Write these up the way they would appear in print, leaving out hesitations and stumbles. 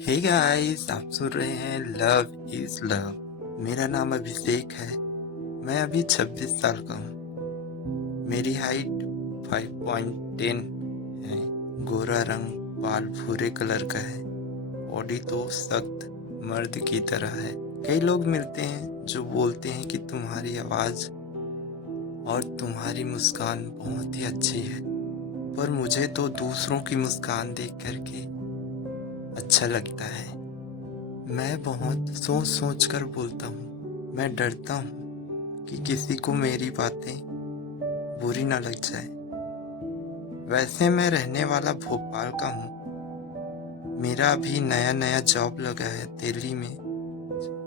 Hey guys, आप सुन रहे हैं लव इज लव। मेरा नाम अभिषेक है। मैं अभी 26 साल का हूँ। मेरी हाइट 5.10 है। गोरा रंग, बाल भूरे कलर का है। बॉडी तो सख्त मर्द की तरह है। कई लोग मिलते हैं जो बोलते हैं कि तुम्हारी आवाज़ और तुम्हारी मुस्कान बहुत ही अच्छी है, पर मुझे तो दूसरों की मुस्कान देख करके अच्छा लगता है। मैं बहुत सोच सोच कर बोलता हूँ। मैं डरता हूँ कि किसी को मेरी बातें बुरी ना लग जाए। वैसे मैं रहने वाला भोपाल का हूँ। मेरा अभी नया नया जॉब लगा है दिल्ली में।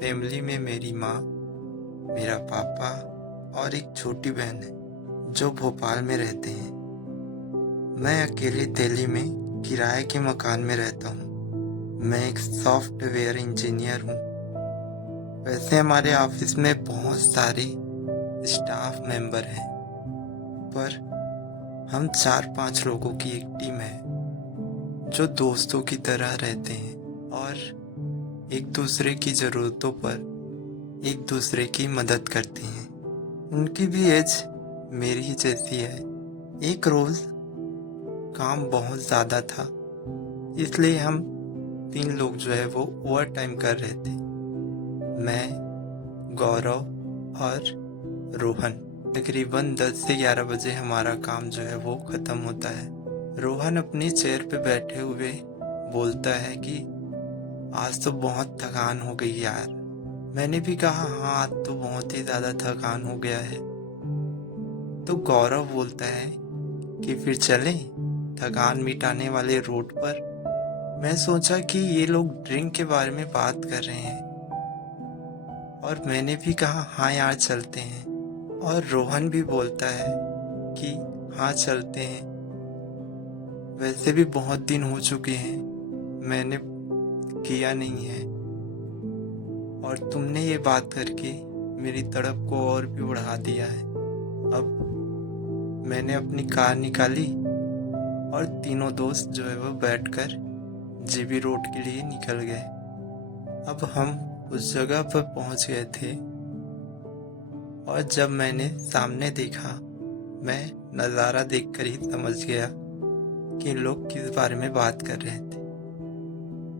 फैमिली में मेरी माँ, मेरा पापा और एक छोटी बहन है जो भोपाल में रहते हैं। मैं अकेले दिल्ली में किराए के मकान में रहता हूँ। मैं एक सॉफ्टवेयर इंजीनियर हूँ। वैसे हमारे ऑफिस में बहुत सारे स्टाफ मेंबर हैं, पर हम 4-5 लोगों की एक टीम है जो दोस्तों की तरह रहते हैं और एक दूसरे की ज़रूरतों पर एक दूसरे की मदद करते हैं। उनकी भी एज मेरी ही जैसी है। एक रोज़ काम बहुत ज़्यादा था, इसलिए हम 3 लोग जो है वो ओवर टाइम कर रहे थे। मैं, गौरव और रोहन। तकरीबन 10 से 11 बजे हमारा काम जो है वो ख़त्म होता है। रोहन अपनी चेयर पे बैठे हुए बोलता है कि आज तो बहुत थकान हो गई यार। मैंने भी कहा हाँ, आज तो बहुत ही ज़्यादा थकान हो गया है। तो गौरव बोलता है कि फिर चलें थकान मिटाने वाले रोड पर। मैं सोचा कि ये लोग ड्रिंक के बारे में बात कर रहे हैं और मैंने भी कहा हाँ यार चलते हैं। और रोहन भी बोलता है कि हाँ चलते हैं। वैसे भी बहुत दिन हो चुके हैं, मैंने किया नहीं है, और तुमने ये बात करके मेरी तड़प को और भी बढ़ा दिया है। अब मैंने अपनी कार निकाली और तीनों दोस्त जो है वो बैठकर जीबी रोड के लिए निकल गए। अब हम उस जगह पर पहुंच गए थे और जब मैंने सामने देखा, मैं नज़ारा देखकर ही समझ गया कि लोग किस बारे में बात कर रहे थे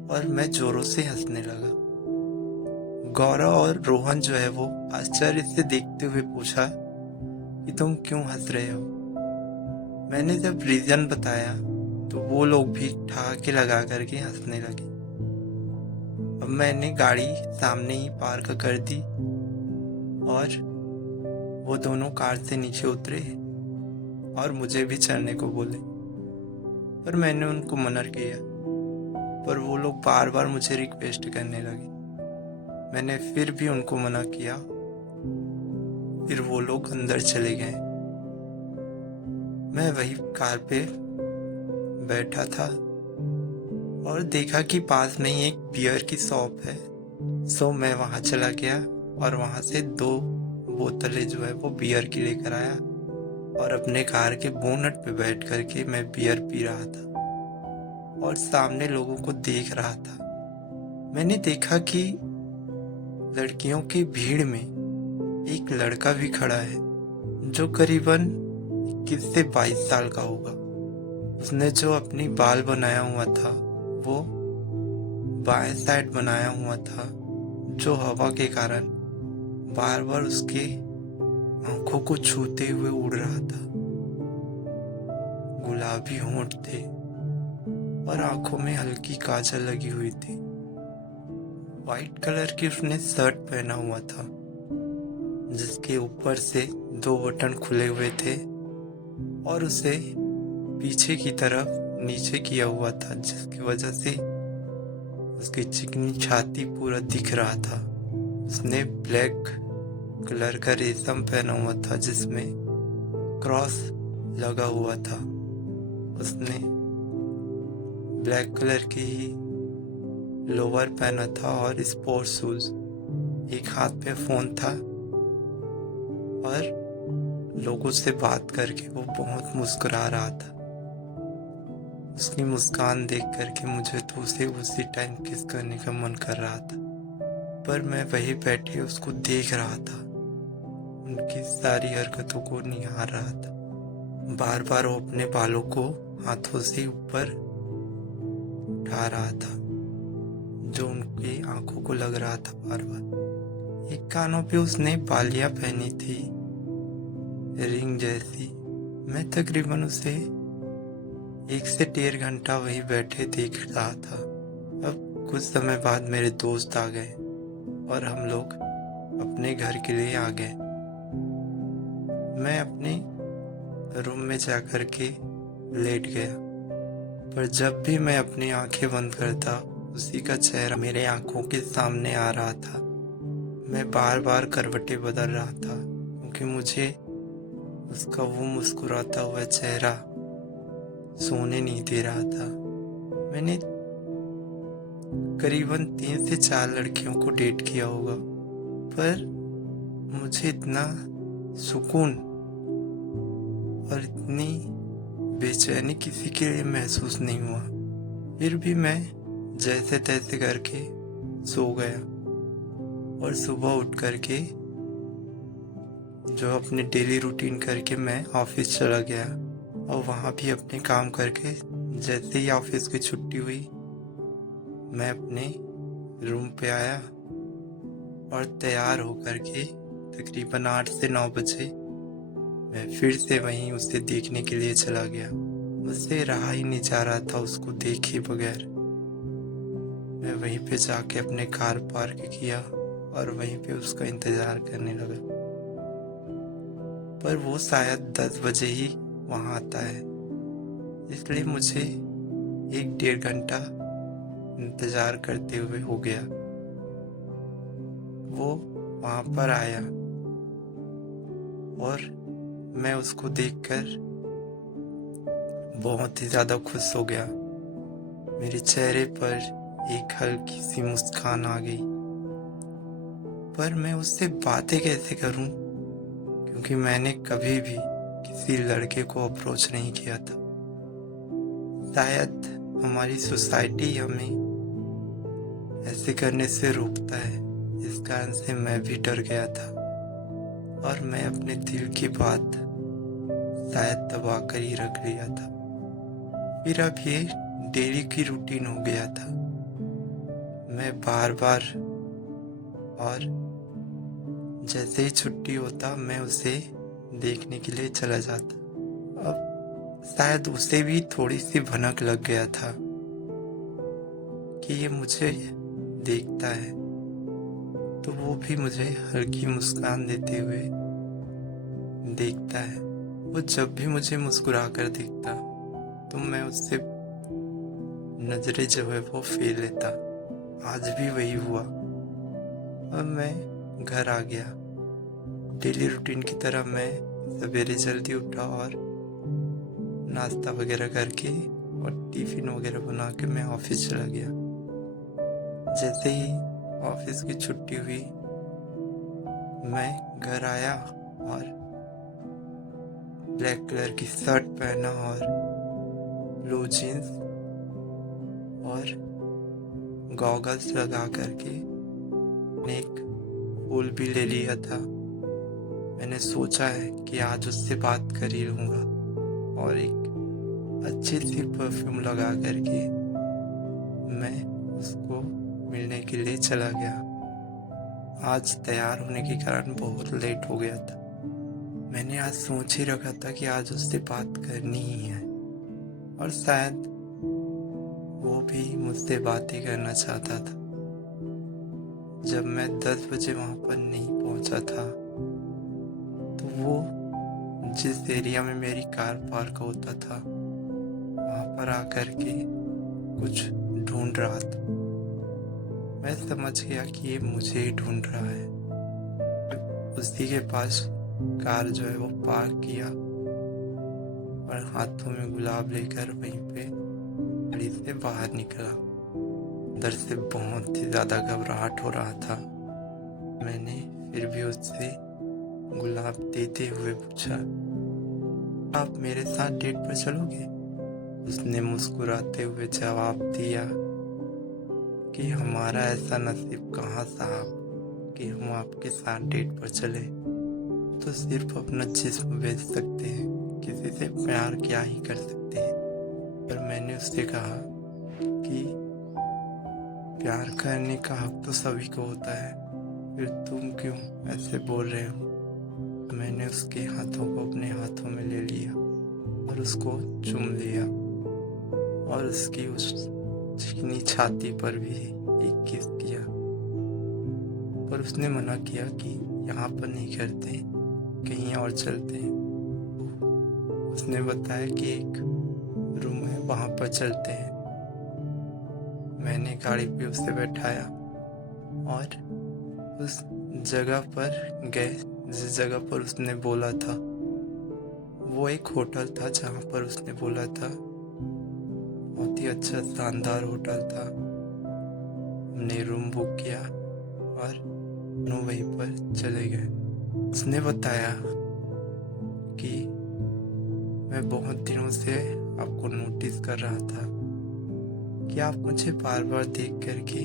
और मैं जोरों से हंसने लगा। गौरव और रोहन जो है वो आश्चर्य से देखते हुए पूछा कि तुम क्यों हंस रहे हो। मैंने जब रीजन बताया तो वो लोग भी ठहाके लगा करके हंसने लगे। अब मैंने गाड़ी सामने ही पार्क कर दी और वो दोनों कार से नीचे उतरे और मुझे भी चढ़ने को बोले, पर मैंने उनको मना किया। पर वो लोग बार बार मुझे रिक्वेस्ट करने लगे। मैंने फिर भी उनको मना किया। फिर वो लोग अंदर चले गए। मैं वही कार पे बैठा था और देखा कि पास में ही एक बियर की शॉप है। सो मैं वहाँ चला गया और वहाँ से 2 बोतलें जो है वो बियर की लेकर आया और अपने कार के बोनट पे बैठ करके मैं बियर पी रहा था और सामने लोगों को देख रहा था। मैंने देखा कि लड़कियों की भीड़ में एक लड़का भी खड़ा है जो करीबन 21 से 22 साल का होगा। उसने जो अपनी बाल बनाया हुआ था वो बाएं साइड बनाया हुआ था, जो हवा के कारण बार बार उसके आंखों को छूते हुए उड़ रहा था। गुलाबी होंठ थे और आंखों में हल्की काजल लगी हुई थी। वाइट कलर की उसने शर्ट पहना हुआ था जिसके ऊपर से 2 बटन खुले हुए थे और उसे पीछे की तरफ नीचे किया हुआ था, जिसकी वजह से उसकी चिकनी छाती पूरा दिख रहा था। उसने ब्लैक कलर का रेशम पहना हुआ था जिसमें क्रॉस लगा हुआ था। उसने ब्लैक कलर की ही लोअर पहना था और स्पोर्ट्स शूज। एक हाथ पे फोन था और लोगों से बात करके वो बहुत मुस्कुरा रहा था। उसकी मुस्कान देख कर के मुझे तो उसे उसी टाइम किस करने का मन कर रहा था, पर मैं वहीं बैठे उसको देख रहा था, उनकी सारी हरकतों को निहार रहा था। बार बार वो अपने बालों को हाथों से ऊपर उठा रहा था, जो उनकी आंखों को लग रहा था बार बार। एक कानों पे उसने बालियां पहनी थी, रिंग जैसी। मैं तकरीबन उसे 1 से 1.5 घंटा वहीं बैठे देख रहा था। अब कुछ समय बाद मेरे दोस्त आ गए और हम लोग अपने घर के लिए आ गए। मैं अपने रूम में जाकर के लेट गया, पर जब भी मैं अपनी आंखें बंद करता, उसी का चेहरा मेरे आंखों के सामने आ रहा था। मैं बार बार करवटें बदल रहा था, क्योंकि मुझे उसका वो मुस्कुराता हुआ चेहरा सोने नहीं दे रहा था। मैंने करीबन 3 से 4 लड़कियों को डेट किया होगा, पर मुझे इतना सुकून और इतनी बेचैनी किसी के लिए महसूस नहीं हुआ। फिर भी मैं जैसे तैसे करके सो गया और सुबह उठ करके जो अपने डेली रूटीन करके मैं ऑफिस चला गया, और वहाँ भी अपने काम करके जैसे ही ऑफिस की छुट्टी हुई, मैं अपने रूम पे आया और तैयार होकर के तकरीबन 8 से 9 बजे मैं फिर से वहीं उसे देखने के लिए चला गया। मुझसे रहा ही नहीं जा रहा था उसको देखे बगैर। मैं वहीं पे जाके अपने कार पार्क किया और वहीं पे उसका इंतज़ार करने लगा, पर वो शायद 10 बजे ही वहाँ आता है, इसलिए मुझे 1 डेढ़ घंटा इंतज़ार करते हुए हो गया। वो वहाँ पर आया और मैं उसको देखकर बहुत ही ज़्यादा खुश हो गया। मेरे चेहरे पर एक हल्की सी मुस्कान आ गई, पर मैं उससे बातें कैसे करूं, क्योंकि मैंने कभी भी किसी लड़के को अप्रोच नहीं किया था। शायद हमारी सोसाइटी हमें ऐसे करने से रोकता है, इस कारण से मैं भी डर गया था और मैं अपने दिल की बात शायद दबा कर ही रख लिया था। फिर अब ये डेली की रूटीन हो गया था। मैं बार बार और जैसे ही छुट्टी होता मैं उसे देखने के लिए चला जाता। अब शायद उसे भी थोड़ी सी भनक लग गया था कि ये मुझे देखता है, तो वो भी मुझे हल्की मुस्कान देते हुए देखता है। वो जब भी मुझे मुस्कुरा कर देखता, तो मैं उससे नजरें जो है वो फेर लेता। आज भी वही हुआ। अब मैं घर आ गया। डेली रूटीन की तरह मैं सवेरे जल्दी उठा और नाश्ता वगैरह करके और टिफिन वगैरह बना के मैं ऑफिस चला गया। जैसे ही ऑफिस की छुट्टी हुई, मैं घर आया और ब्लैक कलर की शर्ट पहना और ब्लू जीन्स और गॉगल्स लगा करके मैंने एक फूल भी ले लिया था। मैंने सोचा है कि आज उससे बात कर ही लूँगा, और एक अच्छी सी परफ्यूम लगा करके मैं उसको मिलने के लिए चला गया। आज तैयार होने के कारण बहुत लेट हो गया था। मैंने आज सोच ही रखा था कि आज उससे बात करनी ही है, और शायद वो भी मुझसे बातें करना चाहता था। जब मैं 10 बजे वहाँ पर नहीं पहुँचा था, तो वो जिस एरिया में मेरी कार पार्क होता था, वहाँ पर आकर के कुछ ढूंढ रहा था। मैं समझ गया कि ये मुझे ही ढूंढ रहा है। उसी के पास कार जो है वो पार्क किया और हाथों में गुलाब लेकर वहीं पे गाड़ी से बाहर निकला। अंदर से बहुत ही ज़्यादा घबराहट हो रहा था। मैंने फिर भी उससे गुलाब देते हुए पूछा, आप मेरे साथ डेट पर चलोगे? उसने मुस्कुराते हुए जवाब दिया कि हमारा ऐसा नसीब कहाँ साहब कि हम आपके साथ डेट पर चले, तो सिर्फ अपना जिस्म बेच सकते हैं, किसी से प्यार क्या ही कर सकते हैं। पर मैंने उससे कहा कि प्यार करने का हक तो सभी को होता है, फिर तुम क्यों ऐसे बोल रहे हो। मैंने उसके हाथों को अपने हाथों में ले लिया और उसको चूम लिया और उसकी उस चिकनी छाती पर भी एक किस किया, पर उसने मना किया कि यहाँ पर नहीं करते, कहीं और चलते हैं। उसने बताया कि एक रूम है, वहाँ पर चलते हैं। मैंने गाड़ी पे उसे बैठाया और उस जगह पर गए जिस जगह पर उसने बोला था। वो एक होटल था जहाँ पर उसने बोला था। बहुत ही अच्छा शानदार होटल था। हमने रूम बुक किया और दोनों वहीं पर चले गए। उसने बताया कि मैं बहुत दिनों से आपको नोटिस कर रहा था कि आप मुझे बार बार देख करके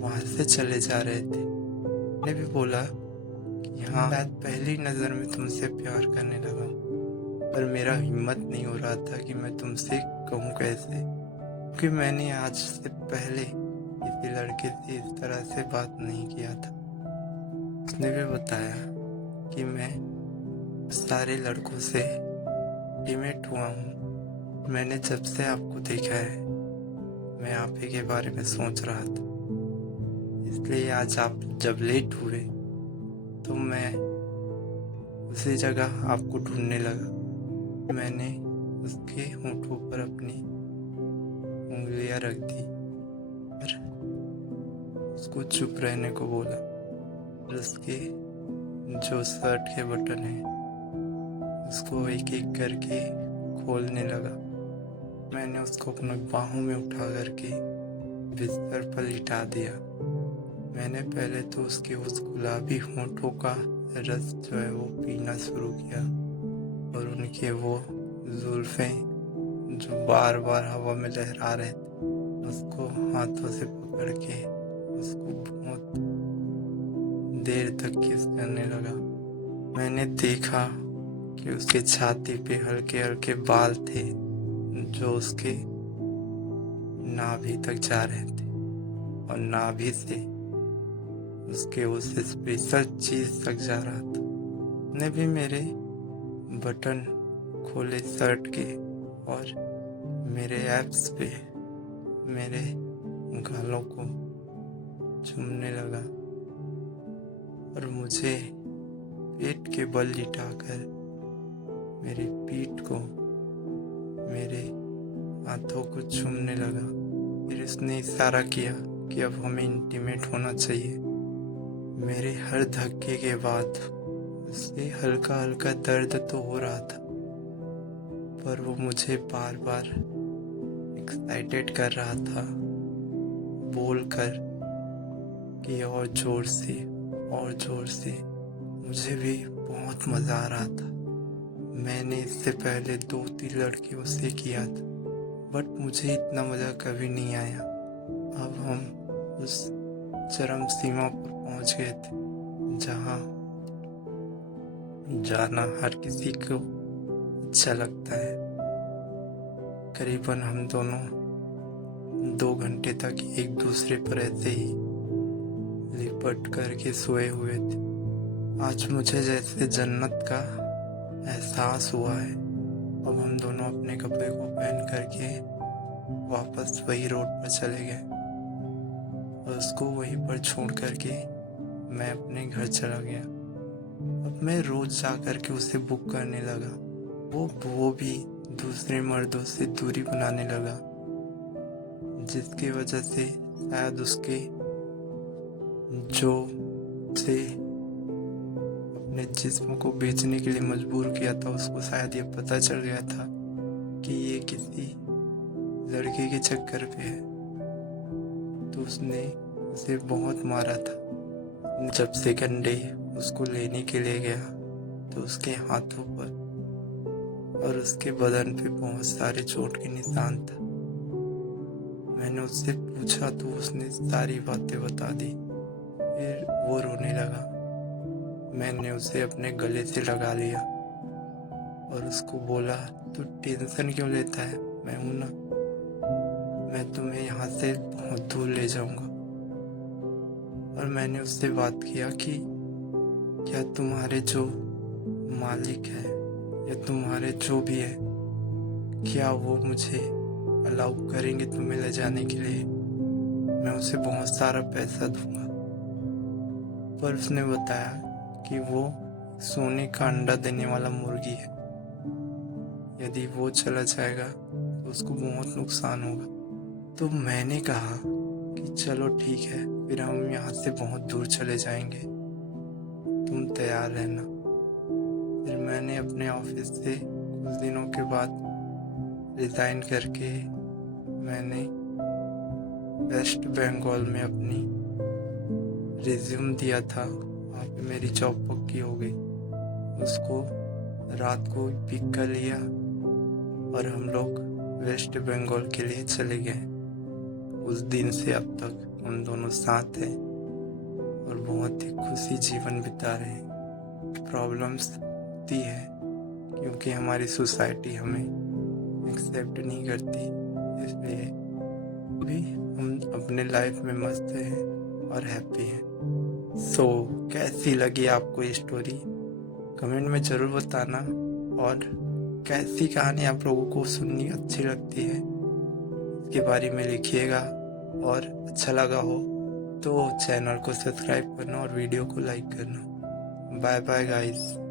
वहाँ से चले जा रहे थे। मैंने भी बोला कि हाँ, शायद पहली नज़र में तुमसे प्यार करने लगा, पर मेरा हिम्मत नहीं हो रहा था कि मैं तुमसे कहूँ कैसे, क्योंकि मैंने आज से पहले किसी लड़के से इस तरह से बात नहीं किया था। उसने भी बताया कि मैं सारे लड़कों से इंटीमेट हुआ हूँ। मैंने जब से आपको देखा है मैं आप ही के बारे में सोच रहा था, इसलिए आज आप जब लेट हुए तो मैं उसी जगह आपको ढूंढने लगा। मैंने उसके होंठों पर अपनी उंगलियां रख दी और उसको चुप रहने को बोला और उसके जो शर्ट के बटन हैं उसको एक एक करके खोलने लगा। मैंने उसको अपने बाहों में उठा करके बिस्तर पर लिटा दिया। मैंने पहले तो उसके उस गुलाबी होंठों का रस जो है वो पीना शुरू किया और उनके वो जुल्फें जो बार बार हवा में लहरा रहे थे, उसको हाथों से पकड़ के उसको बहुत देर तक किस करने लगा। मैंने देखा कि उसके छाती पे हल्के हल्के बाल थे जो उसके नाभि तक जा रहे थे और नाभि से उसके उस स्पेशल चीज तक जा रहा था। ने भी मेरे बटन खोले शर्ट के और मेरे एब्स पे मेरे गालों को चूमने लगा और मुझे पेट के बल लिटाकर मेरी पीठ को मेरे हाथों को चूमने लगा। फिर उसने इशारा किया कि अब हमें इंटीमेट होना चाहिए। मेरे हर धक्के के बाद उसे हल्का हल्का दर्द तो हो रहा था, पर वो मुझे बार बार एक्साइटेड कर रहा था, बोलकर कि और जोर से और जोर से। मुझे भी बहुत मज़ा आ रहा था। मैंने इससे पहले 2-3 लड़कियों से किया था, बट मुझे इतना मज़ा कभी नहीं आया। अब हम उस चरम सीमा पर पहुंच गए थे जहाँ जाना हर किसी को अच्छा लगता है। करीबन हम दोनों 2 घंटे तक एक दूसरे पर ऐसे ही लिपट करके सोए हुए थे। आज मुझे जैसे जन्नत का एहसास हुआ है। अब हम दोनों अपने कपड़े को पहन करके वापस वही रोड पर चले गए और उसको वहीं पर छोड़ करके मैं अपने घर चला गया। अब मैं रोज जा करके उसे बुक करने लगा। वो भी दूसरे मर्दों से दूरी बनाने लगा, जिसकी वजह से शायद उसके जो से अपने जिस्म को बेचने के लिए मजबूर किया था, उसको शायद ये पता चल गया था कि ये किसी लड़के के चक्कर पे है, तो उसने उसे बहुत मारा था। जब सेकंड डे उसको लेने के लिए गया तो उसके हाथों पर और उसके बदन पे बहुत सारे चोट के निशान था। मैंने उससे पूछा तो उसने सारी बातें बता दी। फिर वो रोने लगा। मैंने उसे अपने गले से लगा लिया और उसको बोला, तू टेंशन क्यों लेता है, मैं हूं ना, मैं तुम्हें यहाँ से बहुत दूर ले जाऊंगा। और मैंने उससे बात किया कि क्या तुम्हारे जो मालिक है या तुम्हारे जो भी है, क्या वो मुझे अलाउ करेंगे तुम्हें ले जाने के लिए? मैं उसे बहुत सारा पैसा दूंगा। पर उसने बताया कि वो सोने का अंडा देने वाला मुर्गी है, यदि वो चला जाएगा तो उसको बहुत नुकसान होगा। तो मैंने कहा कि चलो ठीक है, फिर हम यहाँ से बहुत दूर चले जाएंगे, तुम तैयार रहना। फिर मैंने अपने ऑफिस से कुछ दिनों के बाद रिज़ाइन करके मैंने वेस्ट बंगाल में अपनी रिज्यूम दिया था। वहाँ पे मेरी जॉब पक्की हो गई। उसको रात को पिक कर लिया और हम लोग वेस्ट बंगाल के लिए चले गए। उस दिन से अब तक उन दोनों साथ हैं और बहुत ही खुशी जीवन बिता रहे हैं। प्रॉब्लम्स होती है क्योंकि हमारी सोसाइटी हमें एक्सेप्ट नहीं करती, इसलिए भी हम अपने लाइफ में मस्त हैं और हैप्पी हैं। सो कैसी लगी आपको ये स्टोरी, कमेंट में ज़रूर बताना। और कैसी कहानी आप लोगों को सुननी अच्छी लगती है इसके बारे में लिखिएगा। और अच्छा लगा हो तो चैनल को सब्सक्राइब करना और वीडियो को लाइक करना। Bye bye guys.